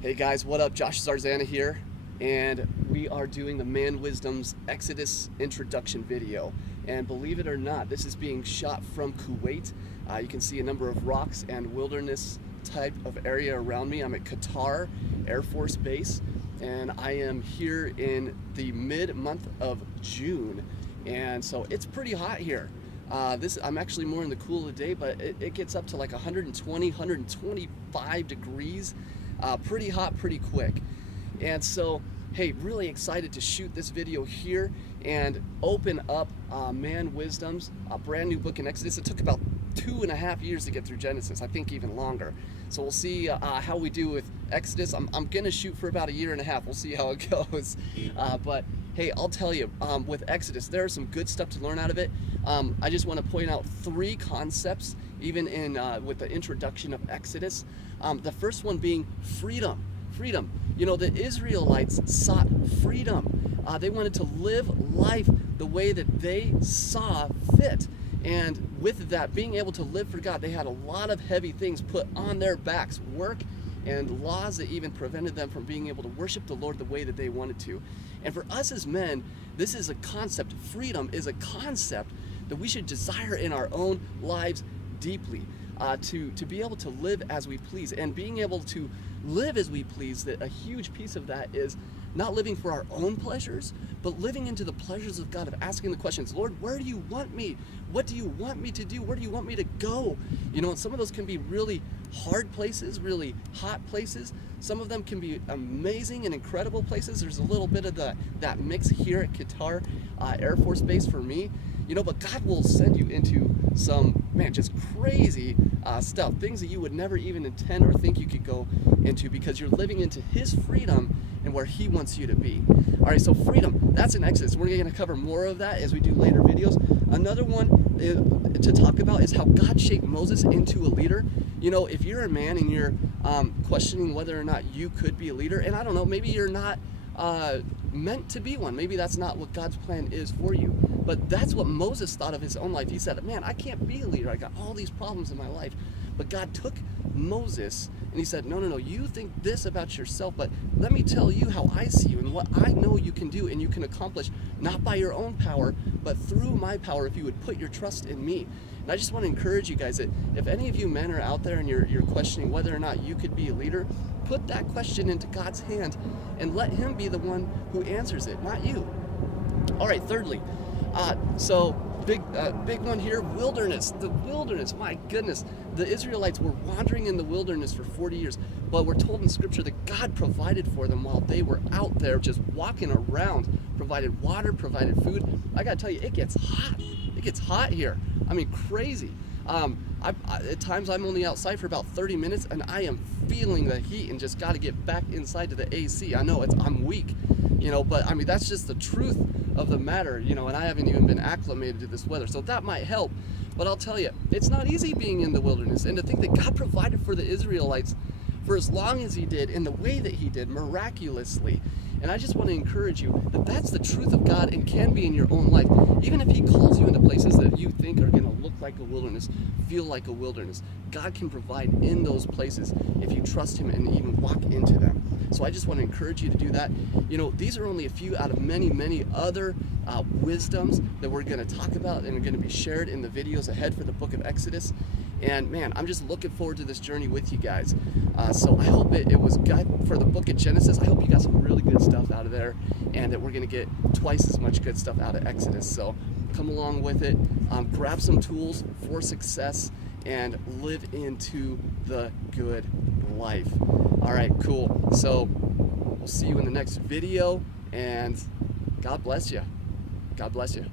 Hey guys, what up? Josh Zarzana here, and we are doing the Man Wisdom's Exodus introduction video. And believe it or not, this is being shot from Kuwait. You can see a number of rocks and wilderness type of area around me. I'm at Qatar Air Force Base, and I am here in the mid-month of June, and so it's pretty hot here. I'm actually more in the cool of the day, but it gets up to like 120, 125 degrees. Pretty hot, pretty quick. And so, hey, really excited to shoot this video here and open up Man Wisdom's brand new book in Exodus. It took about 2.5 years to get through Genesis, I think even longer. So we'll see how we do with Exodus. I'm gonna shoot for about 1.5 years. We'll see how it goes. But hey, I'll tell you, with Exodus, there's some good stuff to learn out of it. I just want to point out 3 concepts, even in with the introduction of Exodus. The first one being freedom. Freedom. You know, the Israelites sought freedom. They wanted to live life the way that they saw fit. And with that, being able to live for God, they had a lot of heavy things put on their backs, work and laws that even prevented them from being able to worship the Lord the way that they wanted to. And for us as men, this is a concept. Freedom is a concept that we should desire in our own lives deeply, to be able to live as we please. And being able to live as we please, that a huge piece of that is not living for our own pleasures, but living into the pleasures of God, of asking the questions, Lord, where do you want me? What do you want me to do? Where do you want me to go? You know, and some of those can be really hard places, really hot places. Some of them can be amazing and incredible places. There's a little bit of that mix here at Qatar Air Force Base for me. You know, but God will send you into some, man, just crazy stuff, things that you would never even intend or think you could go into, because you're living into His freedom and where He wants you to be. All right, so freedom, that's in Exodus. We're going to cover more of that as we do later videos. Another one to talk about is how God shaped Moses into a leader. You know, if you're a man and you're questioning whether or not you could be a leader, and I don't know, maybe you're not meant to be one. Maybe that's not what God's plan is for you. But that's what Moses thought of his own life. He said, man, I can't be a leader. I got all these problems in my life. But God took Moses and He said, no, you think this about yourself, but let me tell you how I see you and what I know you can do and you can accomplish, not by your own power, but through my power, if you would put your trust in me. And I just want to encourage you guys that if any of you men are out there and you're questioning whether or not you could be a leader, put that question into God's hand and let Him be the one who answers it, not you. All right, thirdly, so big one here, wilderness. The wilderness, my goodness. The Israelites were wandering in the wilderness for 40 years, but we're told in Scripture that God provided for them while they were out there just walking around, provided water, provided food. I gotta tell you, it gets hot. It gets hot here. I mean, crazy. At times I'm only outside for about 30 minutes and I am feeling the heat and just got to get back inside to the AC. I know I'm weak, you know, but I mean, that's just the truth of the matter, you know, and I haven't even been acclimated to this weather, so that might help. But I'll tell you, it's not easy being in the wilderness, and to think that God provided for the Israelites for as long as He did, in the way that He did, miraculously. And I just want to encourage you that that's the truth of God and can be in your own life. Even if He calls you into places that you think are going to look like a wilderness, feel like a wilderness, God can provide in those places if you trust Him and even walk into them. So I just want to encourage you to do that. You know, these are only a few out of many, many other wisdoms that we're going to talk about and are going to be shared in the videos ahead for the book of Exodus. And man, I'm just looking forward to this journey with you guys. So I hope it was good for the book of Genesis. I hope you got some really good stuff out of there, and that we're going to get twice as much good stuff out of Exodus. So come along with it. Grab some tools for success and live into the good life. All right, cool. So we'll see you in the next video, and God bless you. God bless you.